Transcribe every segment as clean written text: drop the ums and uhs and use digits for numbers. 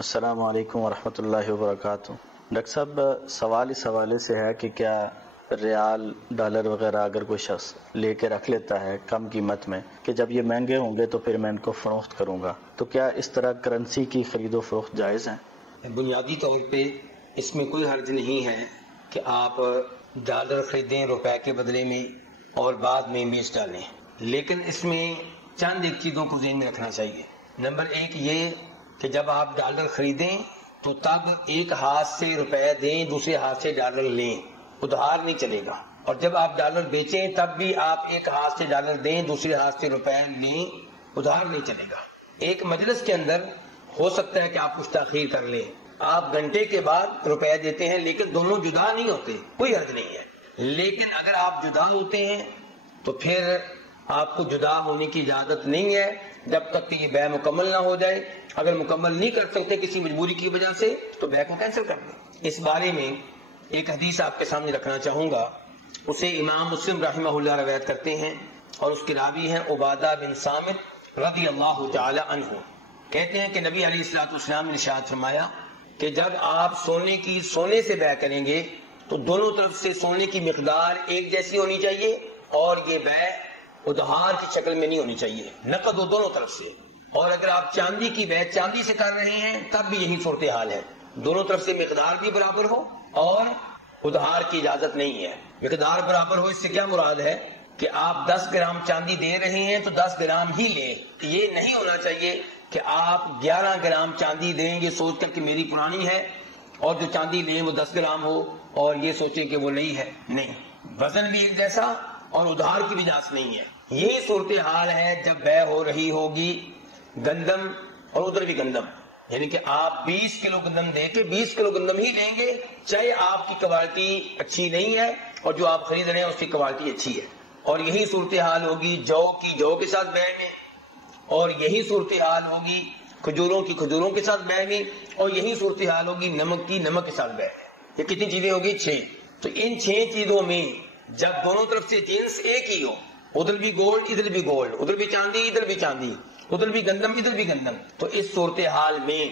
السلام علیکم ورحمۃ اللہ وبرکاتہ۔ ڈاکٹر صاحب، سوال اس حوالے سے ہے کہ کیا ریال ڈالر وغیرہ اگر کوئی شخص لے کے رکھ لیتا ہے کم قیمت میں کہ جب یہ مہنگے ہوں گے تو پھر میں ان کو فروخت کروں گا، تو کیا اس طرح کرنسی کی خرید و فروخت جائز ہے؟ بنیادی طور پہ اس میں کوئی حرج نہیں ہے کہ آپ ڈالر خریدیں روپے کے بدلے میں اور بعد میں بیچ ڈالیں، لیکن اس میں چند ایک چیزوں کو ذہن میں رکھنا چاہیے۔ نمبر ایک یہ کہ جب آپ ڈالر خریدیں تو تب ایک ہاتھ سے روپے دیں، دوسرے ہاتھ سے ڈالر لیں، ادھار نہیں چلے گا۔ اور جب آپ ڈالر بیچیں تب بھی آپ ایک ہاتھ سے ڈالر دیں، دوسرے ہاتھ سے روپے لیں، ادھار نہیں چلے گا۔ ایک مجلس کے اندر ہو سکتا ہے کہ آپ کچھ تاخیر کر لیں، آپ گھنٹے کے بعد روپے دیتے ہیں، لیکن دونوں جدا نہیں ہوتے، کوئی حرج نہیں ہے۔ لیکن اگر آپ جدا ہوتے ہیں تو پھر آپ کو جدا ہونے کی اجازت نہیں ہے جب تک کہ یہ بیع مکمل نہ ہو جائے۔ اگر مکمل نہیں کر سکتے کسی مجبوری کی وجہ سے تو بیع کو کینسل کر دیں۔ اس بارے میں ایک حدیث آپ کے سامنے رکھنا چاہوں گا، اسے امام مسلم رحمہ اللہ روایت کرتے ہیں اور اس کے راوی ہیں عبادہ بن صامت رضی اللہ تعالی عنہ۔ کہتے ہیں کہ نبی علیہ الصلوۃ والسلام نے ارشاد فرمایا کہ جب آپ سونے سے بیع کریں گے تو دونوں طرف سے سونے کی مقدار ایک جیسی ہونی چاہیے اور یہ بیع ادھار کی شکل میں نہیں ہونی چاہیے، نقد ہو دونوں طرف سے۔ اور اگر آپ چاندی کی بیع چاندی سے کر رہے ہیں تب بھی یہی صورتحال ہے، دونوں طرف سے مقدار بھی برابر ہو اور ادھار کی اجازت نہیں ہے۔ مقدار برابر ہو اس سے کیا مراد ہے کہ آپ 10 گرام چاندی دے رہے ہیں تو 10 گرام ہی لیں، یہ نہیں ہونا چاہیے کہ آپ 11 گرام چاندی دیں یہ سوچ کر کہ میری پرانی ہے اور جو چاندی لیں وہ 10 گرام ہو اور یہ سوچیں کہ وہ نہیں ہے۔ نہیں، وزن بھی ایک جیسا اور ادھار کی بھی اجازت نہیں ہے۔ یہ صورتحال ہے جب بیع ہو رہی ہوگی گندم اور ادھر بھی گندم، یعنی کہ آپ 20 کلو گندم دے کے 20 کلو گندم ہی لیں گے، چاہے آپ کی کوالٹی اچھی نہیں ہے اور جو آپ خرید رہے ہیں اس کی کوالٹی اچھی ہے۔ اور یہی صورتحال ہوگی جو کے ساتھ بیع میں، اور یہی صورتحال ہوگی کھجوروں کے ساتھ بیع میں، اور یہی صورتحال ہوگی نمک کے ساتھ بیع میں۔ یہ کتنی چیزیں ہوگی؟ 6۔ تو ان 6 چیزوں میں جب دونوں طرف سے جنس ایک ہی ہو، ادھر بھی گولڈ ادھر بھی گولڈ، ادھر بھی چاندی ادھر بھی چاندی، ادھر بھی گندم ادھر بھی گندم، تو اس صورتحال میں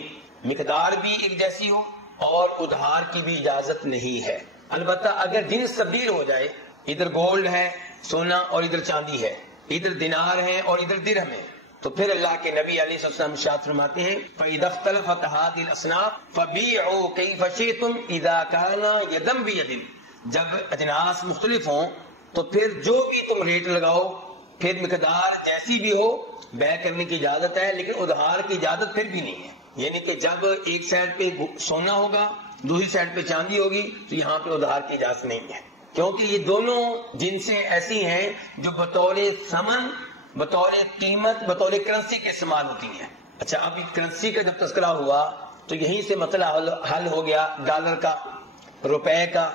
مقدار بھی ایک جیسی ہو اور ادھار کی بھی اجازت نہیں ہے۔ البتہ اگر جنس تبدیل ہو جائے، ادھر گولڈ ہے سونا اور ادھر چاندی ہے، ادھر دینار ہے اور ادھر درہم ہے، تو پھر اللہ کے نبی علیہ السلام ارشاد فرماتے ہیں فَإِذَا اخْتَلَفَتْ هَذِهِ الْأَصْنَافُ فَبِيعُوا كَيْفَ شِئْتُمْ إِذَا كَانَ يَدًا بِيَدٍ۔ جب اجناس مختلف ہوں تو پھر جو بھی تم ریٹ لگاؤ، پھر مقدار جیسی بھی ہو بیع کرنے کی اجازت ہے، لیکن ادھار کی اجازت پھر بھی نہیں ہے۔ یعنی کہ جب ایک سائڈ پہ سونا ہوگا دوسری سائڈ پہ چاندی ہوگی تو یہاں پہ ادھار کی اجازت نہیں ہے، کیونکہ یہ دونوں جنسیں ایسی ہیں جو بطور ثمن، بطور قیمت، بطور کرنسی کے استعمال ہوتی ہیں۔ اچھا، اب کرنسی کا جب تذکرہ ہوا تو یہیں سے مسئلہ حل ہو گیا ڈالر کا، روپے کا۔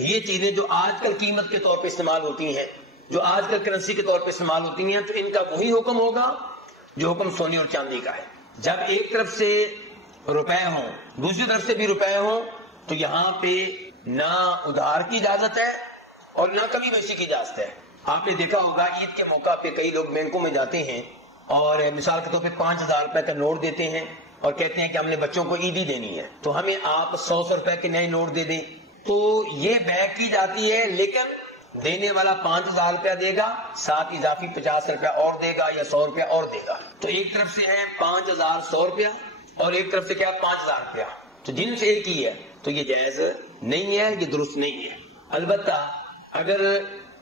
یہ چیزیں جو آج کل قیمت کے طور پہ استعمال ہوتی ہیں، جو آج کل کرنسی کے طور پہ استعمال ہوتی ہیں، تو ان کا وہی حکم ہوگا جو حکم سونے اور چاندی کا ہے۔ جب ایک طرف سے روپے ہوں دوسری طرف سے بھی روپے ہوں تو یہاں پہ نہ ادھار کی اجازت ہے اور نہ کمی بیشی کی اجازت ہے۔ آپ نے دیکھا ہوگا عید کے موقع پہ کئی لوگ بینکوں میں جاتے ہیں اور مثال کے طور پہ 5000 روپے کا نوٹ دیتے ہیں اور کہتے ہیں کہ ہم نے بچوں کو عیدی دینی ہے تو ہمیں آپ 100 روپے کے نئے نوٹ دے دیں، تو یہ بیع کی جاتی ہے، لیکن دینے والا 5000 روپیہ دے گا، ساتھ اضافی 50 روپیہ اور دے گا یا 100 روپیہ اور دے گا، تو ایک طرف سے ہے 5100 روپیہ اور ایک طرف سے کیا 5000 روپیہ، تو جنس ایک ہی ہے، تو یہ جائز نہیں ہے، یہ درست نہیں ہے۔ البتہ اگر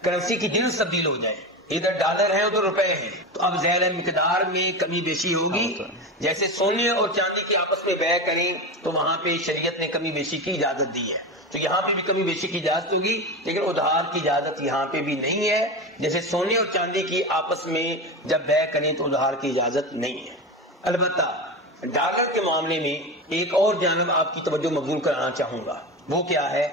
کرنسی کی جنس تبدیل ہو جائے، ادھر ڈالر ہے ادھر روپے ہیں، تو اب ظاہر مقدار میں کمی بیشی ہوگی۔ جیسے سونے اور چاندی کی آپس میں بیع کریں تو وہاں پہ شریعت نے کمی بیشی کی اجازت دی ہے، تو یہاں پہ بھی کمی بیشی کی اجازت ہوگی، لیکن ادھار کی اجازت یہاں پہ بھی نہیں ہے۔ جیسے سونے اور چاندی کی آپس میں جب بیع کریں تو ادھار کی اجازت نہیں ہے۔ البتہ ڈالر کے معاملے میں ایک اور جانب آپ کی توجہ مبذول کرانا چاہوں گا، وہ کیا ہے؟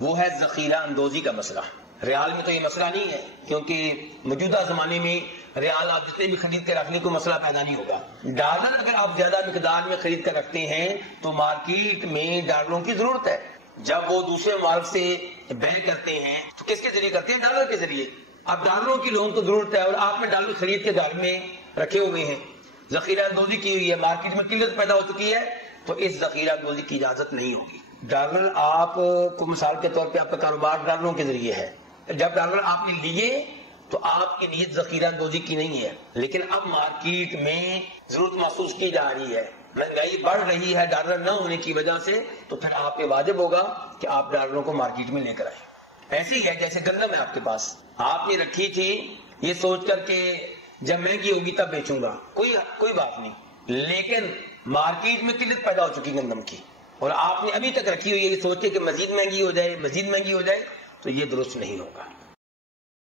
وہ ہے ذخیرہ اندوزی کا مسئلہ۔ ریال میں تو یہ مسئلہ نہیں ہے، کیونکہ موجودہ زمانے میں ریال آپ جتنے بھی خرید کے رکھ لیں کوئی مسئلہ پیدا نہیں ہوگا۔ ڈالر اگر آپ زیادہ مقدار میں خرید کر رکھتے ہیں تو مارکیٹ میں ڈالروں کی ضرورت ہے۔ جب وہ دوسرے ممالک سے بیع کرتے ہیں تو کس کے ذریعے کرتے ہیں؟ ڈالر کے ذریعے۔ اب ڈالروں کی لوگوں کو ضرورت ہے اور آپ نے ڈالر خرید کے گھر میں رکھے ہوئے ہیں، ذخیرہ اندوزی کی ہوئی ہے، مارکیٹ میں قلت پیدا ہو چکی ہے، تو اس ذخیرہ اندوزی کی اجازت نہیں ہوگی. ڈالر آپ کو مثال کے طور پہ آپ کا کاروبار ڈالروں کے ذریعے ہے. جب ڈالر آپ نے لیے تو آپ کی نیت ذخیرہ اندوزی کی نہیں ہے، لیکن اب مارکیٹ میں ضرورت محسوس کی جا رہی ہے، مہنگائی بڑھ رہی ہے ڈالر نہ ہونے کی وجہ سے، تو پھر آپ پہ واجب ہوگا کہ آپ ڈالروں کو مارکیٹ میں لے کر آئیں. ایسے ہی ہے جیسے گندم ہے آپ کے پاس، آپ نے رکھی تھی یہ سوچ کر کہ جب مہنگی ہوگی تب بیچوں گا، کوئی بات نہیں، لیکن مارکیٹ میں قلت پیدا ہو چکی گندم کی اور آپ نے ابھی تک رکھی ہوئی ہے یہ سوچ کے کہ مزید مہنگی ہو جائے، تو یہ درست نہیں ہوگا.